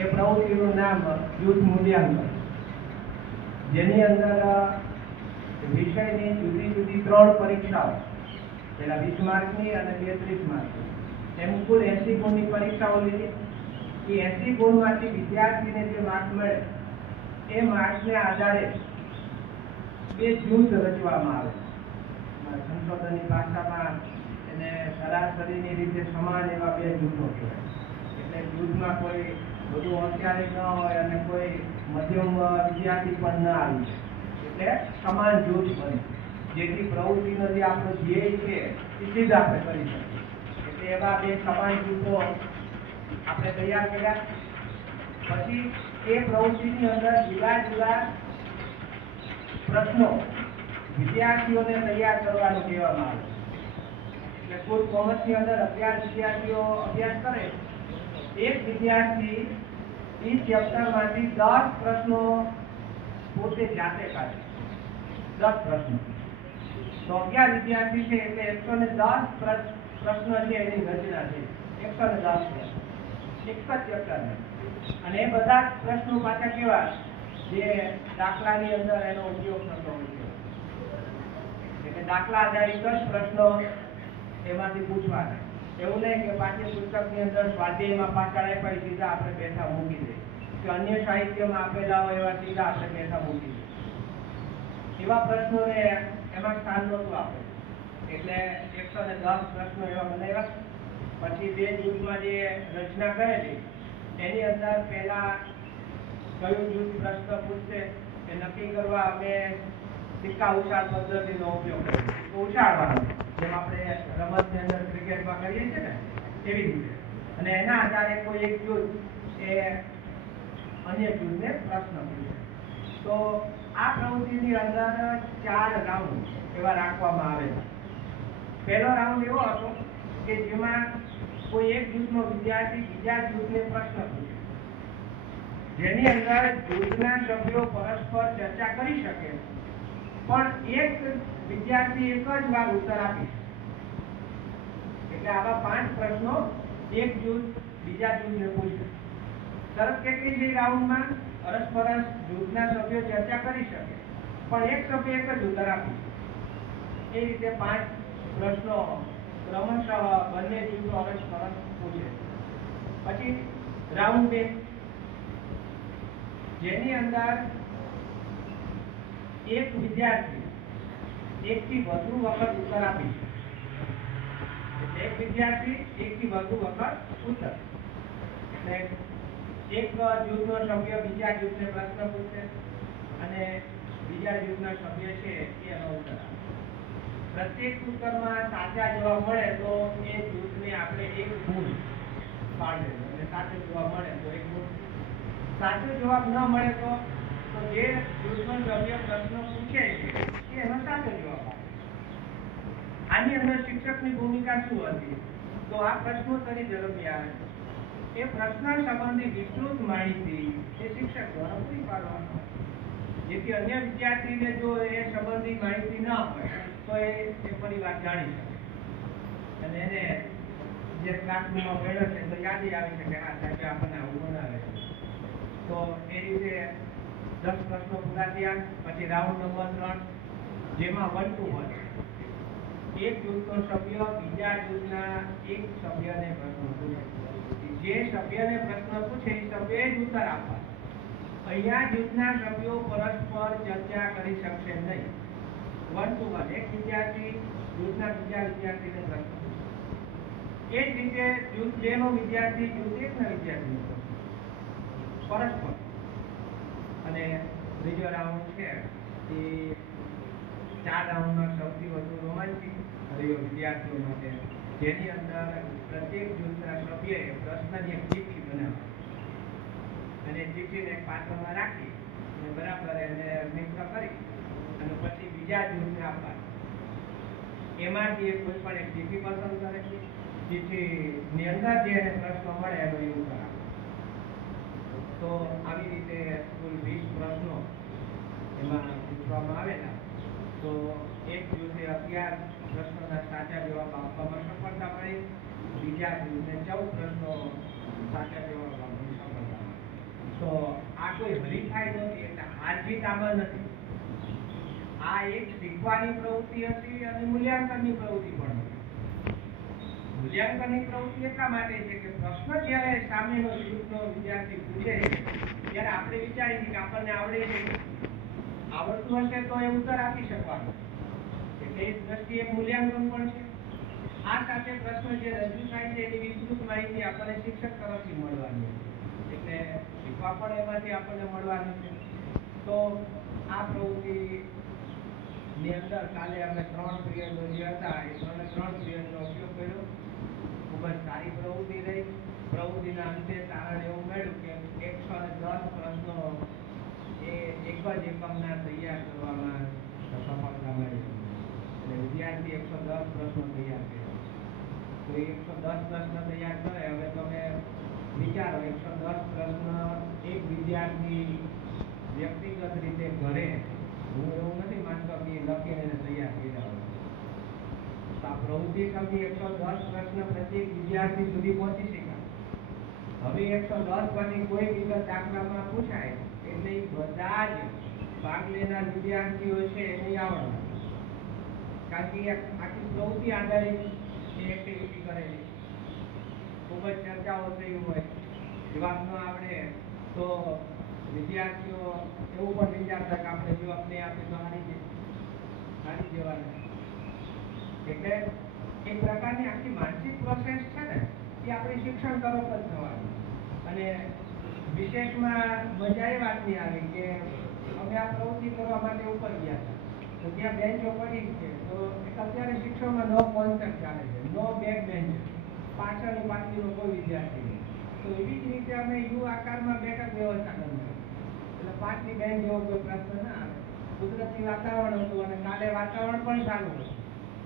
એ પ્રવૃત્તિનું નામ જૂથ મૂલ્યાંકન. જેની અંદર વિષયની જુદી જુદી ત્રણ પરીક્ષાઓ. પેલા વીસ માર્કની અને તેત્રીસ માર્કની. એમ કુલ એસી ગુણની પરીક્ષાઓ લીધી. એ એસી ગુણમાંથી વિદ્યાર્થીને જે માર્ક મળે, એ માર્ક્સને આધારે બે જૂથ રચવામાં આવે. સંશોધનની ભાષામાં એને સરાસરીની રીતે સમાન એવા બે જૂથો કહેવાય. એટલે જૂથમાં કોઈ વધુ હોશિયારી ન હોય અને કોઈ મધ્યમ વિદ્યાર્થી પણ ન આવી જાય એટલે સમાન જૂથ બને. જેથી પ્રવૃત્તિનો જે આપણો ધ્યેય છે, એ સિદ્ધ આપણે કરી શકીએ. એટલે એવા બે સમાન જૂથો આપણે તૈયાર કર્યા. પછી એ પ્રવૃત્તિની અંદર જુદા જુદા પ્રશ્નો વિદ્યાર્થીઓને તૈયાર કરવાનું કહેવામાં આવે છે. એટલે કોઈ કોમર્સની અંદર અગિયાર વિદ્યાર્થીઓ અભ્યાસ કરે. એક વિદ્યાર્થી એ ચેપ્ટરમાંથી દસ પ્રશ્નો પોતે જાતે કાઢે દસ પ્રશ્નો. તો અગિયાર વિદ્યાર્થી છે એટલે એકસો ને દસ પ્ર- પ્રશ્નો છે એની રચના છે. એકસો ને દસ પ્રશ્નો. એક જ ચેપ્ટરને. અને એ બધા પ્રશ્નો પાછા કેવા? જે દાખલાની અંદર એનો ઉપયોગ થતો હોય છે. એટલે દાખલા આધારિત જ પ્રશ્નો એમાંથી પૂછવાના. એવું નહીં કે પાઠ્યપુસ્તકની અંદર સ્વાધ્યાયમાં પાછળ આપ્યા સીધા આપણે બેઠા મૂકી દે. કે અન્ય સાહિત્યમાં આપેલા હોય એવા સીધા આપણે બેઠા મૂકી દે. એવા પ્રશ્નોને એમાં સ્થાન નહોતું આપે એટલે એકસો ને દસ પ્રશ્નો એવા બનાવ્યા. પછી બે જૂથમાં જે રચના કરેલી એની અંદર પહેલા કયું જૂથ પ્રશ્ન પૂછશે એ નક્કી કરવા અમે સિક્કા ઉછાળ પદ્ધતિનો ઉપયોગ કર્યો ઉછાળવાનો. જેમ આપણે રમતની અંદર ક્રિકેટમાં કરીએ છીએ ને, એવી રીતે. અને એના આધારે કોઈ એક જૂથ એ અન્ય જૂથને પ્રશ્ન પૂછે. તો આ પ્રવૃત્તિની અંદર ચાર રાઉન્ડ એવા રાખવામાં આવેલા પહેલો રાઉન્ડ એવો હતો કે જેમાં કોઈ એક જૂથનો વિદ્યાર્થી બીજા જૂથને પ્રશ્ન પૂછે. જેની અંદર જૂથના સભ્યો પરસ્પર ચર્ચા કરી શકે પણ એક વિદ્યાર્થી એક જ વાર ઉત્તર આપી એટલે આવા પાંચ પ્રશ્નો એક જૂથ બીજા જૂથને પૂછે શરત કેટલી છે રાઉન્ડમાં? અરસપરસ જૂથના સભ્યો ચર્ચા કરી શકે, પણ એક સભ્ય એક જ ઉત્તર આપી એ રીતે પાંચ પ્રશ્નો ક્રમશઃ બંને જૂથો અરસપરસ પૂછે. પછી રાઉન્ડ બે. જેની અંદર એક વિદ્યાર્થી એકથી વધુ વખત ઉત્તર આપી એક વિદ્યાર્થી એકથી વધુ વખત ઉત્તર. એટલે એક જૂથનો સભ્ય બીજા જૂથને પ્રશ્ન પૂછે અને બીજા જૂથના સભ્ય છે એ એનો ઉત્તર આપે. પ્રત્યેક ઉત્તરમાં સાચા જવાબ મળે તો એ જૂથને આપણે એક ગુણ પાડે અને સાચો જવાબ મળે તો એક ગુણ. સાચો જવાબ ન મળે તો તો જે જૂથનો સભ્ય પ્રશ્નો પૂછે છે, એ એનો સાચો જવાબ આની અંદર શિક્ષકની ભૂમિકા શું હતી? તો આ પ્રશ્નોત્તરી દરમિયાન એ પ્રશ્ન સંબંધી વિસ્તૃત માહિતી એ શિક્ષક દ્વારા પૂરી પાડવાનો જેથી અન્ય વિદ્યાર્થીને જો એ સંબંધી માહિતી ન હોય, તો એ એ પરિવાર જાણી શકે. અને એને જે ક્લાસરૂમમાં ભણ્યો છે, તો યાદી આવી શકે, હા સાહેબ આપણને આવું બનાવે છે. દસ પ્રશ્નો પૂરા થયા, પછી રાઉન્ડ નંબર ત્રણ, જેમાં વન ટુ વન એક જૂથનો સભ્ય, બીજા જૂથના એક સભ્યને પ્રશ્ન પૂછે. જે સભ્યને પ્રશ્ન પૂછે, એ સભ્યએ જ ઉત્તર આપવા અહીંયા જૂથના સભ્યો પરસ્પર ચર્ચા કરી શકશે નહીં. વન ટુ વન એક વિદ્યાર્થી જૂથના બીજા વિદ્યાર્થીને પ્રશ્ન એ જ રીતે જૂથ બે નો વિદ્યાર્થી, જૂથ એક ના વિદ્યાર્થી પરસ્પર. અને ત્રીજો રાઉન્ડ છે એ ચાર રાઉન્ડમાં સૌથી વધુ રોમાંચિક રહ્યો વિદ્યાર્થીઓ માટે. જેની અંદર પ્રત્યેક જૂથના સભ્યએ પ્રશ્નની એક ચીઠી બનાવી. અને ચીઠીને પાત્રમાં રાખી અને બરાબર એને મિક્સ કરી અને પછી બીજા જૂથને આપવાની. એમાંથી કોઈ પણ એક ચીઠી પસંદ કરે છે. ચીઠીની અંદર જે એને પ્રશ્ન મળે એનો ઉત્તર આપે તો આવી રીતે કુલ વીસ પ્રશ્નો એમાં પૂછવામાં આવેલા. તો એક દિવસે અગિયાર પ્રશ્નોના સાચા જવાબ આપવામાં સફળતા મળી. બીજા દિવસે ચૌદ પ્રશ્નો સાચા જવાબ આપવાની સફળતા મળી. થાય નથી એટલે હાર જીત આમાં નથી. આ એક શીખવાની પ્રવૃત્તિ હતી અને મૂલ્યાંકનની પ્રવૃત્તિ પણ મૂલ્યાંકનની પ્રવૃત્તિ એટલા માટે છે કે પ્રશ્ન જ્યારે સામેનો જૂથનો વિદ્યાર્થી પૂછે ત્યારે આપણે વિચારીએ કે આપણને આવડે છે. આવડતું હશે તો એ ઉત્તર આપી શકવાનો. એટલે એ દ્રષ્ટિએ મૂલ્યાંકન પણ છે. આ સાથે પ્રશ્ન જે રજૂ થાય છે એની વિસ્તૃત માહિતી આપણને શિક્ષક તરફથી મળવાની એટલે શીખવા પણ એમાંથી આપણને મળવાનું છે. તો આ પ્રવૃત્તિ ની અંદર કાલે અમે ત્રણ પિરિયડો જે હતા. એ ત્રણે ત્રણ પિરિયડનો ઉપયોગ કર્યો. જ સારી પ્રવૃત્તિ રહી પ્રવૃત્તિના અંતે તારણ એવું મળ્યું કે એકસો ને દસ પ્રશ્નો એ એક જ એકમના તૈયાર કરવામાં સફળતા મળી. એટલે વિદ્યાર્થી એકસો દસ પ્રશ્નો તૈયાર કર્યા. તો એકસો દસ પ્રશ્ન તૈયાર કરે. હવે તમે વિચારો, એકસો દસ પ્રશ્ન એક વિદ્યાર્થી વ્યક્તિગત રીતે ઘરે હું એવું નથી માનતો કે એ લખીને એને તૈયાર કર્યા હોય તો આ પ્રવૃત્તિ એકસો દસ પ્રશ્ન પ્રત્યેક વિદ્યાર્થી સુધી પહોંચી શકાય. હવે એકસો દસ પરની કોઈ વિગત દાખલામાં પૂછાય, એટલે બધા જ ભાગ લેનાર વિદ્યાર્થીઓ છે એને આવડવા કારણ કે આખી પ્રવૃત્તિ આધારિત એક્ટિવિટી કરેલી ખૂબ જ ચર્ચાઓ થઈ હોય જવાબમાં આવડે, તો વિદ્યાર્થીઓ એવું પણ વિચારતા કે આપણે જવાબ નહીં આપીએ તો હારી જઈએ હારી જવાના. એટલે એક પ્રકારની આખી માનસિક પ્રોસેસ છે ને, એ આપણે શિક્ષણ તરફ જ થવાની. અને વિશેષમાં મજા એ વાતની આવી કે અમે આ પ્રવૃત્તિ કરવા માટે ઉપર ગયા હતા. તો ત્યાં બેન્ચો પડી છે. તો એક અત્યારે શિક્ષણમાં નો કોન્સેપ્ટ ચાલે છે. નો બેક બેન્ચ પાછળ પાછળનો કોઈ વિદ્યાર્થી નહીં તો એવી જ રીતે અમે યુ આકારમાં બેઠક વ્યવસ્થા કરી એટલે પાંચની બેન્ચ જેવો કોઈ પ્રશ્ન ના આવે. કુદરતી વાતાવરણ હતું અને કાલે વાતાવરણ પણ સારું હતું.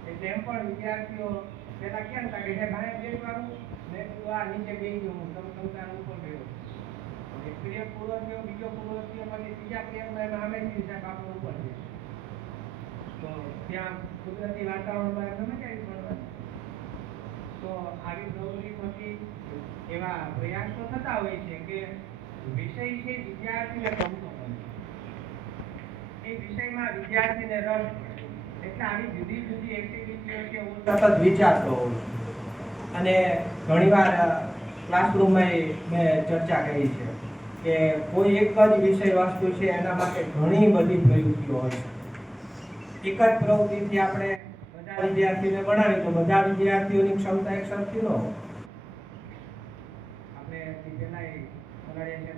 એટલે એમ પણ વિદ્યાર્થીઓ પેલા કેમ હતા કે જે બહાર બેસવાનું મેં આ નીચે બેસી ગયો, હું તમે સંતાન ઉપર ગયો. એક પ્રિય પૂરો બીજો પૂરો થયો, પછી ત્રીજા પિરિયડમાં એમાં સામેથી સાહેબ આપણે ઉપર જઈશું તો ત્યાં કુદરતી વાતાવરણમાં ગમે કઈ ભણવા તો આવી પ્રવૃત્તિ પછી એવા પ્રયાસો થતા હોય છે કે વિષય છે વિદ્યાર્થીને ગમતો હોય એ વિષયમાં વિદ્યાર્થીને રસ અને ઘણીવાર ક્લાસરૂમમાં મેં ચર્ચા કરી છે કે કોઈ એક જ વિષય વસ્તુ છે એના માટે ઘણી બધી પ્રવૃત્તિઓ હોય છે. એક જ પ્રવૃત્તિથી આપણે બધા વિદ્યાર્થીઓને ભણાવી તો બધા વિદ્યાર્થીઓની ક્ષમતા એક સરખી ન આપણે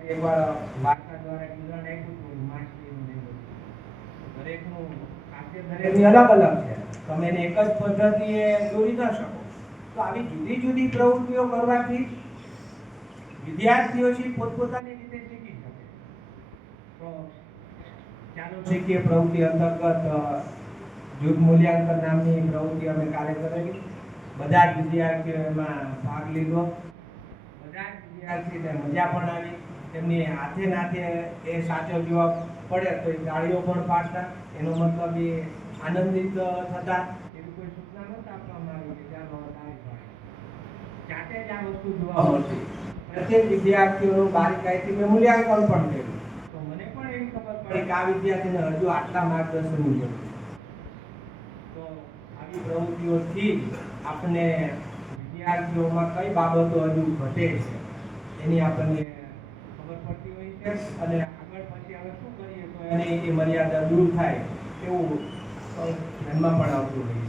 એકવાર વાર્તા દ્વારા એક ઉદાહરણ આપ્યું હતું માછલીનું ને એવું. દરેકનું ખાસિયત દરેકની અલગ અલગ છે. તમે એને એક જ પદ્ધતિએ દોરી ન શકો. તો આવી જુદી જુદી પ્રવૃત્તિઓ કરવાથી વિદ્યાર્થીઓ છે પોતપોતાની રીતે શીખી શકે. તો ચાલો શીખીએ પ્રવૃત્તિ અંતર્ગત જૂથ મૂલ્યાંકન નામની પ્રવૃત્તિ અમે કાલે કરેલી. બધા જ વિદ્યાર્થીઓ એમાં ભાગ લીધો. બધા જ વિદ્યાર્થીને મજા પણ આવી. તેમની હાથે નાથે એ સાચો જવાબ પડે તો એ ગાળીઓ પણ પાડતા એનો મતલબ એ આનંદિત થતા. એવી કોઈ સૂચના નહોતા આપવામાં આવી કે ચાલો હવે જાતે જ આ વસ્તુ જોવા મળતી. પ્રત્યેક વિદ્યાર્થીઓનું બારીકાઈથી મેં મૂલ્યાંકન પણ કર્યું. તો મને પણ એવી ખબર પડી. કે આ વિદ્યાર્થીને હજુ આટલા માર્ગદર્શન જરૂર તો આવી પ્રવૃત્તિઓથી જ આપણને વિદ્યાર્થીઓમાં કઈ બાબતો હજુ ઘટે છે? એની આપણને ખબર પડતી હોય છે અને આગળ પછી હવે શું કરીએ? તો એની એ મર્યાદા દૂર થાય એવું ધ્યાનમાં પણ આવતું હોય